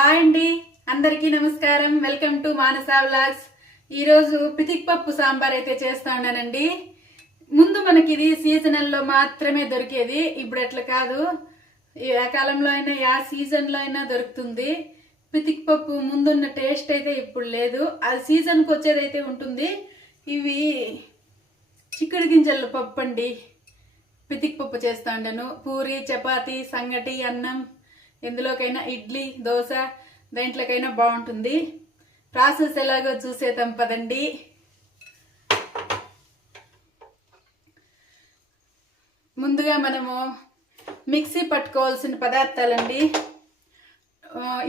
Hi అండి. అందరికీ నమస్కారం. Welcome to Manasa vlogs. ఈరోజు పితిక్ పప్పు సాంబార్ అయితే చేస్తా ఉన్నానండి. ముందు మనకి ఇది సీజనల్లో మాత్రమే దొరికేది. ఇప్పుడు అట్లా కాదు. ఏ కాలంలో అయినా యా సీజన్లో అయినా దొరుకుతుంది. పితిక్ పప్పు ముందున్న టేస్ట్ అయితే ఇప్పుడు లేదు. అది సీజన్కి వచ్చేదైతే ఉంటుంది. ఇవి చిక్కుడు గింజల పప్పు అండి పితిక్ పప్పు చేస్తా ఉంటాను పూరి చపాతి సంగటి అన్నం. ఎందులోకైనా ఇడ్లీ దోశ దేంట్లోకైనా బాగుంటుంది. ప్రాసెస్ ఎలాగో చూసేద్దాం పదండి. ముందుగా మనము మిక్సీ పట్టుకోవాల్సిన పదార్థాలండి.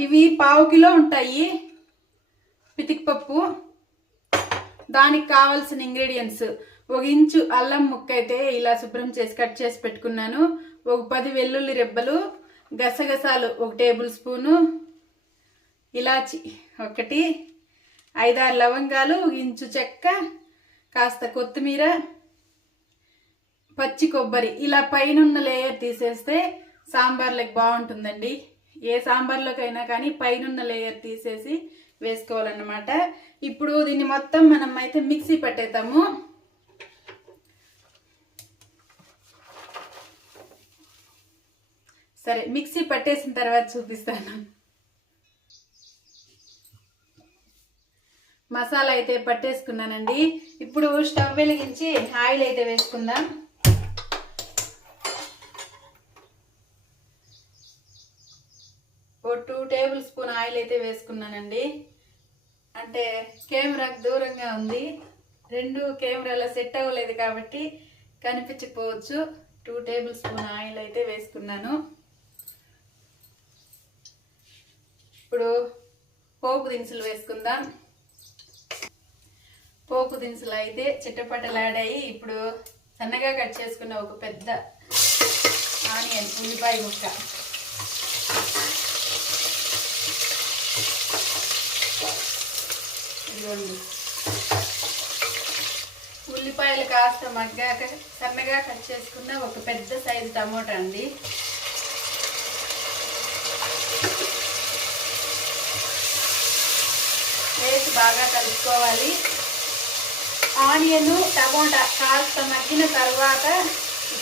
ఇవి పావు కిలో ఉంటాయి పితికిపప్పు దానికి కావాల్సిన ఇంగ్రీడియంట్స్ ఒక ఇంచు అల్లం ముక్క అయితే ఇలా శుభ్రం చేసి కట్ చేసి పెట్టుకున్నాను. ఒక పది వెల్లుల్లి రెబ్బలు గసగసాలు ఒక టేబుల్ స్పూను ఇలాచి ఒకటి ఐదారు లవంగాలు ఇంచు చెక్క కాస్త కొత్తిమీర పచ్చి కొబ్బరి. ఇలా పైనున్న లేయర్ తీసేస్తే సాంబార్లకు బాగుంటుందండి. ఏ సాంబార్లోకైనా కానీ పైనున్న లేయర్ తీసేసి వేసుకోవాలన్నమాట. ఇప్పుడు దీన్ని మొత్తం మనం అయితే మిక్సీ పెట్టేద్దాము. సరే మిక్సీ పట్టేసిన తర్వాత చూపిస్తాను. మసాలా అయితే పట్టేసుకున్నానండి. ఇప్పుడు స్టవ్ వెలిగించి ఆయిల్ అయితే వేసుకుందాం. ఓ టూ టేబుల్ స్పూన్ ఆయిల్ అయితే వేసుకున్నానండి. అంటే కెమెరాకు దూరంగా ఉంది. రెండు కెమెరాలో సెట్ అవ్వలేదు కాబట్టి కనిపించకపోవచ్చు. టూ టేబుల్ స్పూన్ ఆయిల్ అయితే వేసుకున్నాను. ఇప్పుడు పోపు దినుసులు వేసుకుందాం. పోపు దినుసులు అయితే చిట్టపట్టలాడాయి. ఇప్పుడు సన్నగా కట్ చేసుకున్న ఒక పెద్ద ఆనియన్ ఉల్లిపాయ ముక్క. ఇదిగోండి. ఉల్లిపాయలు కాస్త మగ్గాక సన్నగా కట్ చేసుకున్న ఒక పెద్ద సైజు టమోటా అండి వేసి బాగా కలుపుకోవాలి. ఆనియన్ టమోటా కాస్త మగ్గిన తర్వాత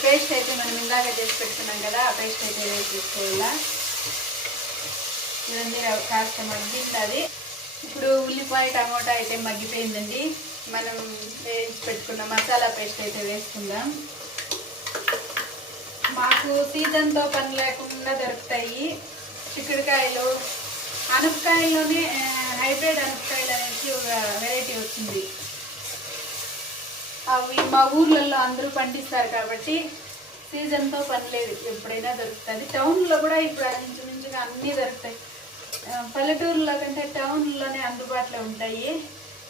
పేస్ట్ అయితే మనం ఇందాక చేసి పెట్టుకున్నాం కదా ఆ పేస్ట్ అయితే వేసి తీసుకోవాలా ఇవన్నీ కాస్త మగ్గింది అది. ఇప్పుడు ఉల్లిపాయ టమోటా అయితే మగ్గిపోయిందండి. మనం వేయించి పెట్టుకున్న మసాలా పేస్ట్ అయితే వేసుకుందాం. మాకు సీజన్తో పని లేకుండా దొరుకుతాయి. చిక్కుడుకాయలు అనపకాయలోనే హైబ్రిడ్ అనపకాయలు అనేసి ఒక వెరైటీ వచ్చింది. అవి మా ఊర్లలో అందరూ పండిస్తారు కాబట్టి సీజన్తో పని లేదు. ఎప్పుడైనా దొరుకుతుంది. టౌన్లో కూడా ఇప్పుడు ఇంచుమించుగా అన్నీ దొరుకుతాయి. పల్లెటూరులో కంటే టౌన్లోనే అందుబాటులో ఉంటాయి.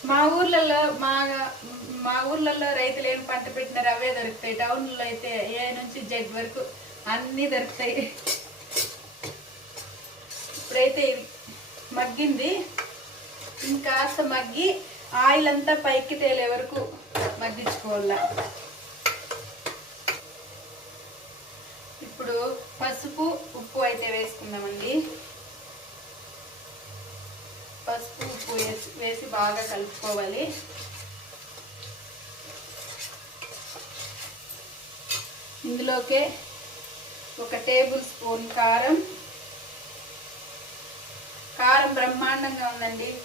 మా ఊర్లలో మా మా ఊర్లలో రైతులు ఏం పంట పెట్టినారు అవే దొరుకుతాయి. టౌన్లో అయితే ఏ నుంచి జెడ్ వరకు అన్నీ దొరుకుతాయి. ఇప్పుడైతే ఇది మగ్గింది. ఇంకాస్త మగ్గి ఆయిల్ అంతా పైకి తేలే వరకు మగ్గించుకోవాల. ఇప్పుడు పసుపు ఉప్పు అయితే వేసుకుందామండి. పసుపు ఉప్పు వేసి వేసి బాగా కలుపుకోవాలి. ఇందులోకే ఒక టేబుల్ స్పూన్ కారం. కారం బ్రహ్మాండంగా ఉందండి.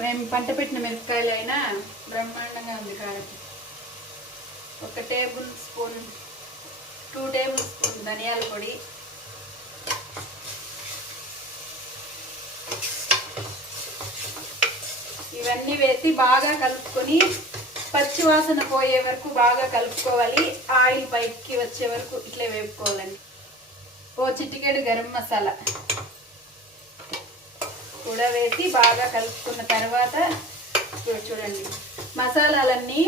మేము పంట పెట్టిన మిరపకాయలు అయినా బ్రహ్మాండంగా ఉంది కారం ఒక tablespoon two table spoon ధనియాల పొడి. ఇవన్నీ వేసి బాగా కలుపుకొని పచ్చి వాసన పోయే వరకు బాగా కలుపుకోవాలి. ఆయిల్ పైకి వచ్చే వరకు ఇట్లే వేపుకోవాలండి. ఓ చిటికెడు గరం మసాలా. కూడా వేసి బాగా కలుపుకున్న తర్వాత చూడండి మసాలాలన్నీ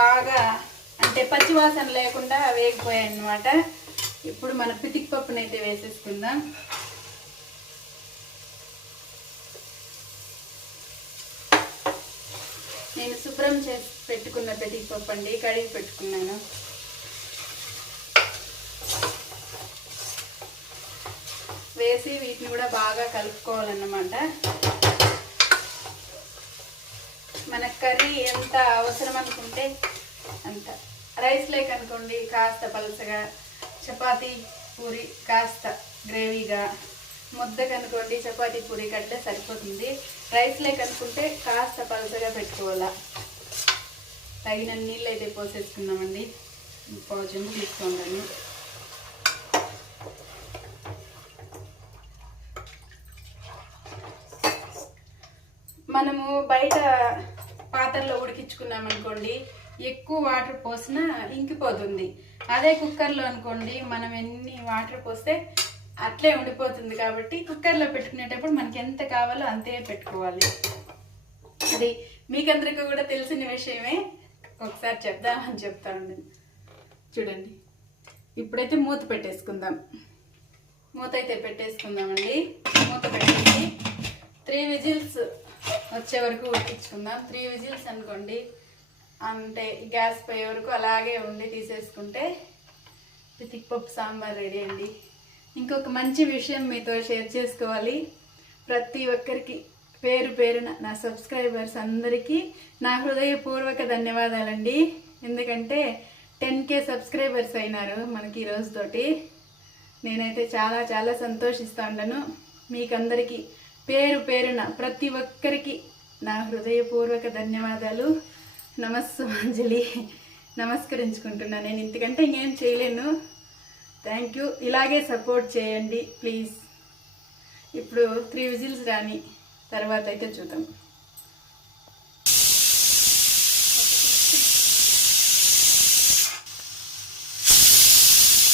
బాగా అంటే పచ్చివాసన లేకుండా వేగిపోయాయి అన్నమాట ఇప్పుడు మన పితికిపప్పునైతే వేసేసుకుందాం. నేను శుభ్రం చేసి పెట్టుకున్న పితిక్ పప్పు అండి కడిగి పెట్టుకున్నాను. వేసి వీటిని కూడా బాగా కలుపుకోవాలన్నమాట. మన కర్రీ ఎంత అవసరం అనుకుంటే అంత. రైస్ లేక్ అనుకోండి కాస్త పలసగా చపాతీ పూరి కాస్త గ్రేవీగా. ముద్ద కనుకోండి చపాతీ పూరి కట్టే సరిపోతుంది. రైస్ లేక్ అనుకుంటే కాస్త పలసగా పెట్టుకోవాలా. తగిన నీళ్ళు అయితే పోసేసుకున్నామండి పావు చెంబు తీసుకోండి. మనము బయట పాత్రలో ఉడికించుకున్నాం అనుకోండి ఎక్కువ వాటర్ పోసినా ఇంకిపోతుంది. అదే కుక్కర్లో అనుకోండి మనం ఎన్ని వాటర్ పోస్తే అట్లే ఉండిపోతుంది కాబట్టి కుక్కర్లో పెట్టుకునేటప్పుడు మనకి ఎంత కావాలో అంతే పెట్టుకోవాలి. అది మీకందరికీ కూడా తెలిసిన విషయమే. ఒకసారి చెప్దామని చెప్తా ఉండండి చూడండి. ఇప్పుడైతే మూత పెట్టేసుకుందాం. మూత అయితే పెట్టేసుకుందామండి. మూత పెట్టేసి త్రీ విజిల్స్ వచ్చే వరకు ఉడికించుకుందాం. త్రీ విజిల్స్ అనుకోండి. అంటే గ్యాస్ పోయే వరకు అలాగే ఉండి తీసేసుకుంటే పితిక్పప్పు సాంబార్ రెడీ అండి. ఇంకొక మంచి విషయం మీతో షేర్ చేసుకోవాలి. ప్రతి ఒక్కరికి పేరు పేరున నా సబ్స్క్రైబర్స్ అందరికీ నా హృదయపూర్వక ధన్యవాదాలండి. ఎందుకంటే టెన్ కే సబ్స్క్రైబర్స్ అయినారు మనకి ఈరోజుతోటి నేనైతే చాలా చాలా సంతోషిస్తా ఉండను మీకందరికీ పేరు పేరున ప్రతి ఒక్కరికి నా హృదయపూర్వక ధన్యవాదాలు. నమస్సుమాంజలి నమస్కరించుకుంటున్నా నేను. ఇంతకంటే ఇంకేం చేయలేను. థ్యాంక్ యూ ఇలాగే సపోర్ట్ చేయండి ప్లీజ్ ఇప్పుడు త్రీ విజిల్స్ రాని తర్వాత అయితే చూద్దాం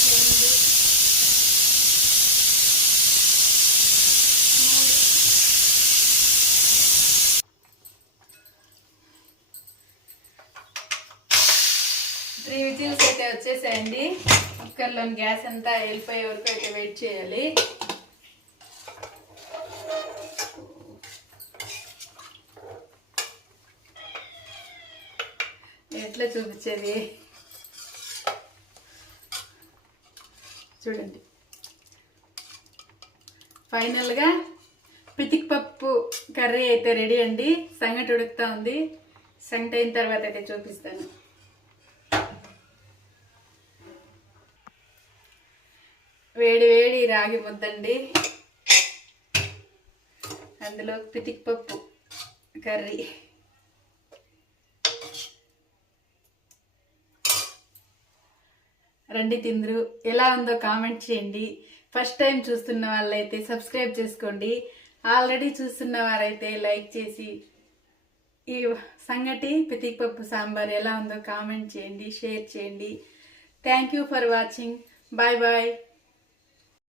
రెండు మూడు త్రీ విజిల్స్ అయితే వచ్చేసేయండి. కుక్కర్లోని గ్యాస్ అంతా వెళ్ళిపోయే వరకు అయితే వెయిట్ చేయాలి. ఎట్లా చూపించేది? చూడండి. ఫైనల్గా పితిక్ పప్పు కర్రీ అయితే రెడీ అండి. సంగటి ఉడుకుతా ఉంది. సంగటి అయిన తర్వాత అయితే చూపిస్తాను. వేడి వేడి రాగి ముద్దండి. అందులో పితిక్ పప్పు కర్రీ. రండి తిందరు. ఎలా ఉందో కామెంట్ చేయండి. ఫస్ట్ టైం చూస్తున్న వాళ్ళైతే సబ్స్క్రైబ్ చేసుకోండి. ఆల్రెడీ చూస్తున్న వారైతే లైక్ చేసి ఈ సంగటి పితికిపప్పు సాంబార్ ఎలా ఉందో కామెంట్ చేయండి షేర్ చేయండి. Thank you for watching bye bye